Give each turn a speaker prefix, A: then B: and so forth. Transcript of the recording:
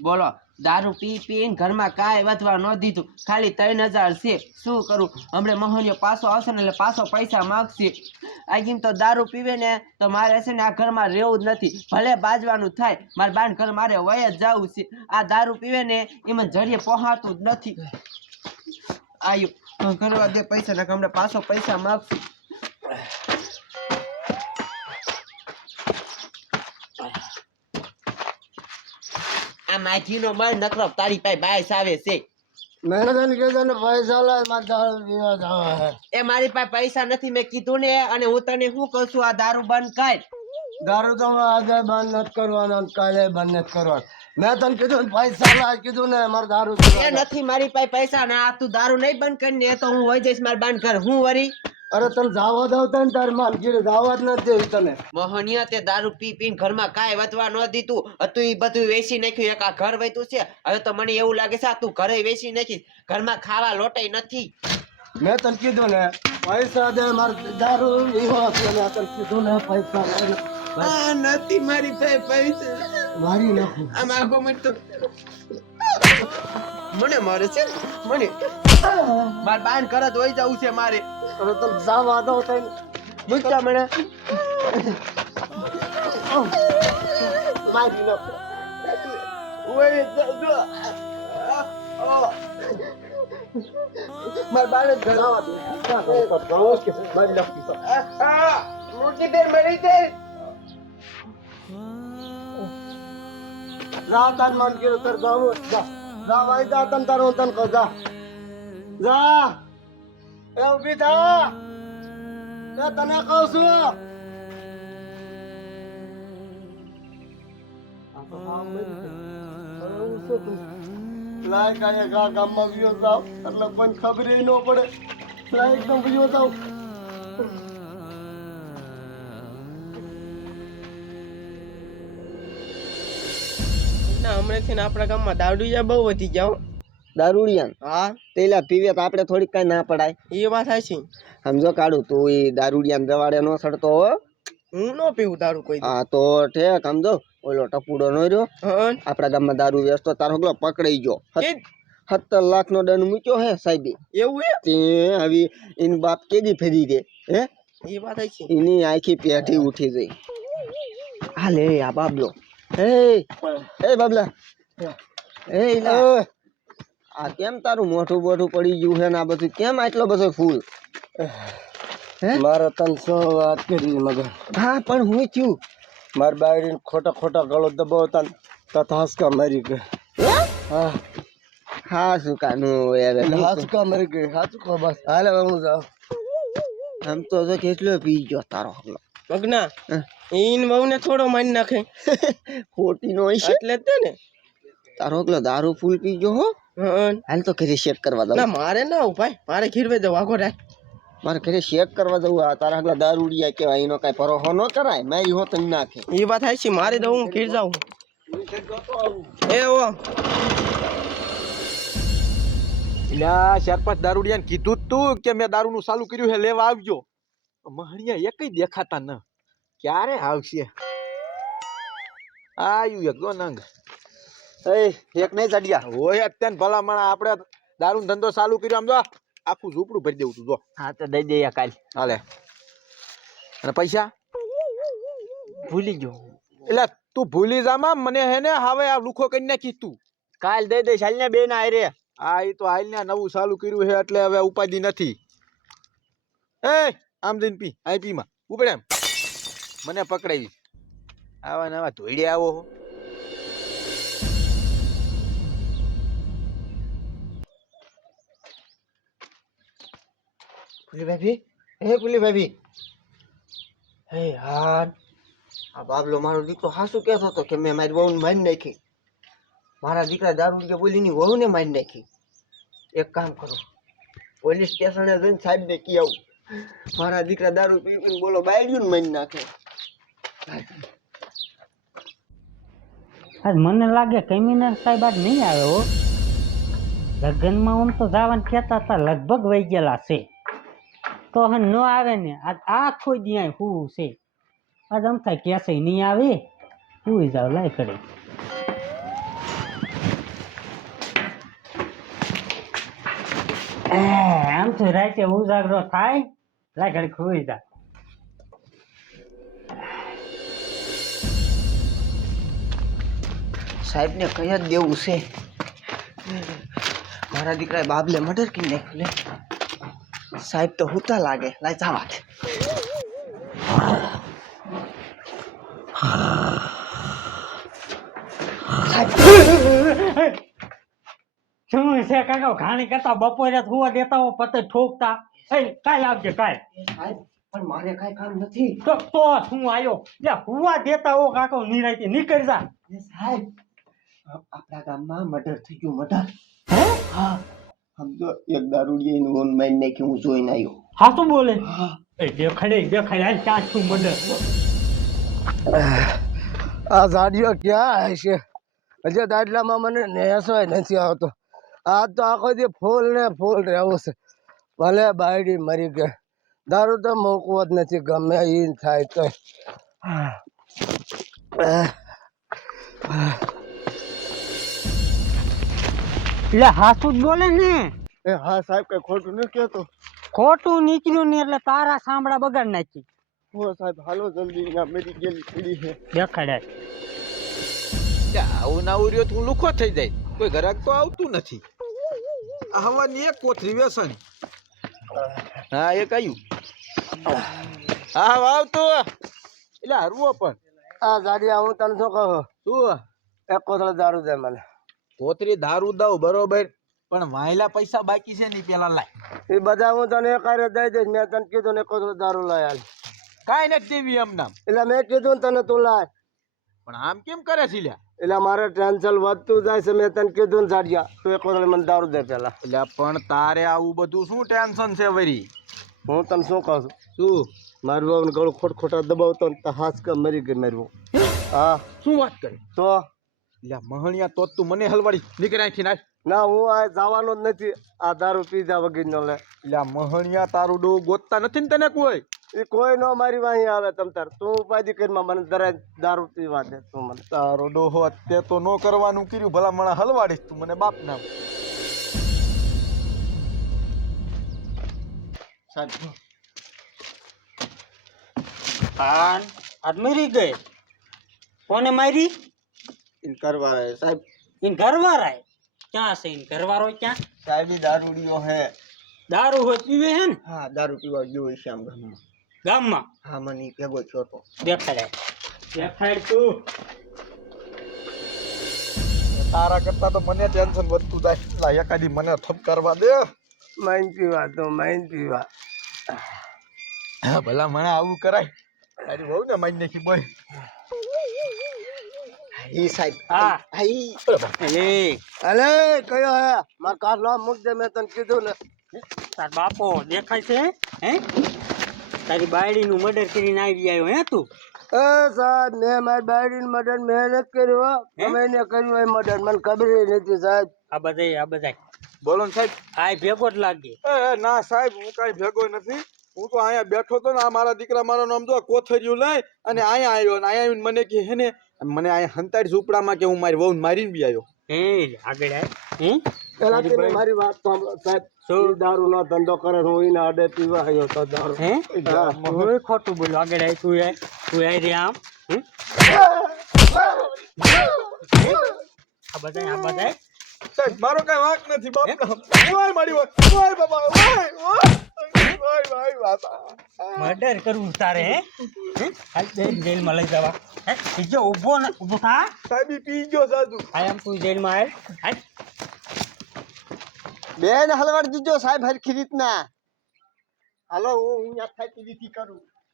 A: બોલો, દારૂ પી પીને ઘરમાં કાંઈ વધવા ન દીધું. ખાલી ત્રણ હજાર છે. શું કરું? હમણાં મહોનિયો પાછો આવશે ને એટલે પાછો પૈસા માગશે. આગીમ તો દારૂ પીવે ને તો મારે છે ને આ ઘરમાં રહેવું જ નથી. ભલે બાજવાનું થાય, મારે બાન ઘર મારે વય જ જવું છે. આ દારૂ પીવે ને એમાં જરીએ પહોંચાતું જ નથી. આયુ કરવા દે પૈસા ને હમણાં પાછો પૈસા માગશે. આ માજીનો મળ નકરો તારી પાસે બાયસ આવે છે.
B: ને પૈસા લાય મારે દારૂ પીવા જવા હે.
A: એ મારી પાસે પૈસા નથી મેં કીધું ને અને હું તને શું કહું છું આ દારૂ બંધ કર.
B: દારૂ તો આજે બંધ નથી કરવાનો અને કાલે બંધ નથી કરવાનો. મેં તને કીધું ને પૈસા લાય કીધું ને મારે દારૂ
A: એ નથી મારી પાસે પૈસા ને આ તું દારૂ નહીં બંધ કરીને એ તો હું હોય જઈશ મારે બંધ કર હું વરી?
B: અરે તને જાવા દઉં ને તારી માન કીધું જાવા જ નથી દેવી તને.
A: મોહનિયા તે દારૂ પી પીને ઘરમાં કાંઈ વતવા ન દીધું. હતું એ બધું વેચી નાખ્યું એક આ ઘર વહેતું છે. હવે તો મને એવું લાગે છે આ તું ઘરે વેચી નાખીશ. ઘરમાં ખાવા લોટાઈ નથી.
B: મેં તને કીધું ને પૈસા દે મારે દારૂ પીવા છે. ને તને કીધું ને પૈસા.
A: આ નથી મારી પૈસા
B: મારી નાખું.
A: આમ આખો મત તો મને મારે છે મને. માર બાન કરત હોય જવું છે મારે.
B: અરે તો જાવા દઉં તને
A: મૂકતા મને.
B: મારી નાખું
A: ઓય જો જો મારે બાન જ ઘર
B: મારી નાખું
A: મોટી બેન મરી ગઈ.
B: રાત આન મન કીધું તર જાવું જા. જા ભાઈ, જા, તને તારું તન તને જા. જા. એ ઊભી થા. એ તને કહું છું. લાયક કાંઈ ગા ગામમાં ગયો જાવ એટલે પણ ખબર ન પડે. લાયક એકદમ ગયો જાવ
A: હમણાંથી આપણા ગામમાં દારૂડિયા બહુ વધી ગયા
B: દારૂડિયા
A: હા.
B: તેલા પીવે તો આપણે થોડીક કાંઈ ના પડાય.
A: એ વાત સાચી.
B: સમજો કાઢું તું એ દારૂડિયા દવાડે નો સડતો હો.
A: હું નો પીવું દારૂ કોઈ
B: હા તો ઠેક સમજો ઓલો ટપુડો નો રહ્યો. આપણા ગામમાં દારૂ વેચતો તારો હગલો પકડાઈ ગયો. સત્તર લાખ નો દંડ મૂક્યો હે સાહેબ.
A: એવું હે
B: તે આવી એની બાપ કેદી ફેરી દે હે?
A: એ વાત છે
B: એની આખી પેઠી ઉઠી ગઈ. હાલે આ બાબલો એ એ બાબલા. એ લા. આ કેમ તારું મોઢું બોઠું પડી ગયું છે ને આ બધું? કેમ આટલો બધો ફૂલ? મારે ત્રણસો વાત કરી મગર? હા પણ હું થયું. મારી બાયડીને ખોટા ખોટા ગળો દબાવતા તથા હાસકા મરી ગઈ. હા? હા. શું કાનું યાર હાસકા મરી ગઈ. હાચુકો બસ. હાલે હું જાઉં. આમ તો જો કેટલો પી ગયો તારો હગલો
A: મગના?
B: હા.
A: ઈન વહુ ને થોડો મારી નાખે.
B: ખોટી નો હશે
A: એટલે જ ને.
B: તારો એકલો દારૂ ફૂલ પી ગયો હો. હાલ તો ઘરે શેક કરવા દઉં.
A: ના મારે ના ભાઈ. મારે ખીરવે દઉં. આખો રાખ.
B: મારે ઘરે શેક કરવા દઉં. આ તારા હગલા દારૂડિયા કેવાય. એનો કાંઈ ભરોસો ન કરાય. મારી હો તને નાખે.
A: એ વાત થાય છે મારે દઉં હું ખીર જાઉં. એ ઓ
C: એટલે ચાર પાંચ દારૂડિયાને કીધું તું કે મેં દારૂનું ચાલુ કર્યું છે લેવા આવજો. મહણિયા એકય દેખાતા ન. ક્યારે આવશે? આયુ એક દો નંગ.
B: એ એક નહીં ચડ્યા
C: હોય અત્યારે ભલામણ. આપણે દારૂ ધંધો ચાલુ કર્યો. આમ જો આખું ઝૂપડું ભરી દેવું તું જો.
B: હા તો દઈ દઈએ કાલ.
C: હાલે. અને પૈસા?
A: ભૂલી ગયો.
C: એટલે તું ભૂલી જામાં મને હે ને હવે આ લુખો કરી નાખી તું.
B: કાલ દઈ દઈશ. હાલ ને બે ના રે
C: આ એ તો હાલ ને નવું ચાલુ કર્યું છે એટલે હવે ઉપાધિ નથી. એ આમ જઈને પી. આઈ પી માં. ઉપડે એમ. મને પકડાવી આવા ને આવા ધોઈડે આવો હો.
B: પુલી ભાભી હે ભૂલી ભાભી હે હાર આ બાબલો મારો દીકરો હાસુ કહેતો હતો કે મેં મારી વહુને મારી નાખી. મારા દીકરા દારૂ કે બોલીની વહુને મારી નાખી. એક કામ કરો, પોલીસ સ્ટેશને જઈને સાહેબને કી આવું. મારા દીકરા દારૂ પી બોલો બાયડ્યું ને મારી નાખે.
D: આજ મને લાગે કમિશનર સાહેબ આજ નહીં આવ્યો લગ્નમાં આમ તો જવાનું કહેતા હતા, લગભગ વહી ગયેલા છે. તો હવે ન આવે ને, આજ આખો દિયા હું છે. આજ આમ થાય કહેશે નહીં આવે. હું જાવ લાય કરે આમ તો રાતે ઉજાગરો થાય. લાય ઘડી ખોઈ જાય
B: સાહેબ કહી જ દેવું છે. મારા દીકરાએ બાબલે મર્ડર કરી નાખ્યું લે. સાહેબ તો હુતા લાગે. લાય જવા દે
D: શું છે? કાકા ઘાણી કરતા બપોરે હુવા દેતા હો પતે ઠોકતા. એ કાલ આવજે કાલ
B: સાહેબ પણ મારે કઈ કામ નથી.
D: તો તો શું આવ્યો લે હુવા દેતા હો કાકો નિરાયતી. નીકળી જા.
B: સાહેબ આપણા ગામમાં મર્ડર થઈ ગયું મર્ડર
D: હે?
B: હા. સમજો એક દારૂડીએ નું ઓન ને કે હું જોઈને આવ્યો
D: હા શું બોલે. એ દેખાડે દેખાડે આ ક્યાં શું મર્ડર
E: આ ઝાડીઓ ક્યાં હશે હજી દાડલામાં મને નેસવાય નથી આવતો. આ તો આખો દી ફૂલ ને ફૂલ રહેવું છે. ભલે બાયડી મરી ગઈ. દારૂ તો મૂકવો જ નથી ગમે એ થાય તો
D: એટલે હાસુ જ બોલે ને.
E: એ હા સાહેબ કઈ ખોટું નથી કેતો
D: ખોટું નીકળ્યું ને એટલે તારા સાંભળા બગાડ નાખી.
E: હો સાહેબ હાલો જલ્દી અહીંયા મેરી ગયેલી પડી છે.
D: દેખાડે.
C: આવું ના આવું રહ્યો તો લુખો થઈ જાય. કોઈ ઘરાક તો આવતું નથી. આ હવાની એક કોથરી વેસણ. હા એ કયું? હા આવતું એટલે હરવો પણ.
E: આ ગાડી હું તને શું કહું?
C: શું?
E: એક કોથળો દારૂ દે મને.
C: કોથરી દારૂ દઉં બરોબર? પણ વાયલા પૈસા બાકી છે ને પેલા લાય.
E: એ બધા હું તને એક હારે દઈ દઈશ મેં તને કીધું ને કોતરો દારૂ લઈ હાલ.
C: કાંઈ નથી દેવી એમ નામ.
E: એટલે મેં કીધું ને તને તું લાય.
C: પણ આમ કેમ કરે છે લ્યા?
E: એટલે મારે ટેન્શન વધતું જાય છે મેં તને કીધું ને ઝાડિયા તું એક વખત મને દારૂ દે પેલા.
C: એટલે પણ તારે આવું બધું શું ટેન્શન છે વરી?
E: હું તને શું કહું છું?
C: શું?
E: મારું બાબુ ગળું ખોટ ખોટા દબાવતો ને હાથ કે મરી ગઈ મારું હા.
C: શું વાત કરે?
E: તો?
C: મહણિયા તો તું મને હલવાડી. નીકળી નાખી નાખ
E: ના હું આ જવાનો જ નથી. આ દારૂ પીધા વગરનો લે.
C: એટલે આ મહણિયા તારું ડો ગોતતા નથી ને તને કોઈ?
E: એ કોઈ નો મારી વાહી આવે તમ તાર. તું ઉપાધિ કરીમાં મને દરાય દારૂ પીવા દે તું મને.
C: તારો ડોહો તે તો નો કરવાનું કર્યું. ભલા મને હલવાડીશ તું મને બાપ ના
E: સાહેબ
D: આન આજ મરી ગઈ. કોને મારી?
B: ઈન કરવા આવે સાહેબ
D: ઇન ઘરવારા ક્યાં છે ઇન ઘરવારો ક્યાં?
B: સાહેબ દારૂડિયો હે.
D: દારૂ હોય પીવે હે ને?
B: હા દારૂ પીવા ગયો હોય શ્યામ ગામમાં
D: ગામમાં?
B: હા મને ભેગો છો તો
D: દેખાડે. દેખાડ તું.
C: તારા કરતા તો મને ટેન્શન વધતું જાય. એકાદી મને ઠપકારવા દે.
E: માઇન પીવા તો માઇન પીવા.
C: હા ભલા મને આવું કરાય. તારી બહુ ને માઇન નાખી બોય
B: ઈ સાહેબ
D: હા.
B: હા ઈ
E: અલે કયો હે? માર કાર લો મૂક દે મેં તને કીધું ને.
D: તાર બાપો દેખાય છે હે? તારી બાયડીનું મર્ડર કરીને આવી આવ્યો હે તું?
E: એ સાહેબ મેં મારી બાયડીને મર્ડર મેં નથી કર્યું હો. તમે એને કર્યું હોય મર્ડર મને ખબર નથી સાહેબ.
D: આ બધાય આ બધાય.
C: બોલો ને સાહેબ.
D: આ ભેગો જ લાગી.
C: એ એ, ના સાહેબ હું કાંઈ ભેગો નથી. હું તો અહીંયા બેઠો તો ને આ મારા દીકરા મારો નામ જો કોથરિયું લઈ અને અહીંયા આવ્યો અને અહીંયા આવીને મને કે હે ને મને અહીંયા હંતાડ ઝૂંપડામાં કે હું મારી વહુ મારીને બી આવ્યો.
D: હે આગળ આય. હે
E: પેલા તમે મારી વાત સાંભળો. સાહેબ શું? દારૂ નો ધંધો કરે હું એને અડે પીવા આવ્યો તો દારૂ.
D: હે?
E: હું
D: ખોટું બોલ્યો આગળ આય તું આય. તું આય રે આમ? આ બધાય આ બધાય.
C: સાહેબ મારો કઈ વાંક નથી બાપ ઓય મારી ઓય ઓય બાબા ઓય ઓય ઓય ભાઈ બાપા.
D: મર્ડર કરવું તારે હે? હાલ જઈને જેલમાં લઈ જવા. હે? બીજો ઊભો ને ઊભો થા.
C: સાહેબ પી ગયો સાધુ.
D: આય આમ તું જેલમાં આય હાલ.
E: બેન હલવાડ દીજો સાહેબ હરખી રીતના. હાલો હું અહીંયા દીધી કરું.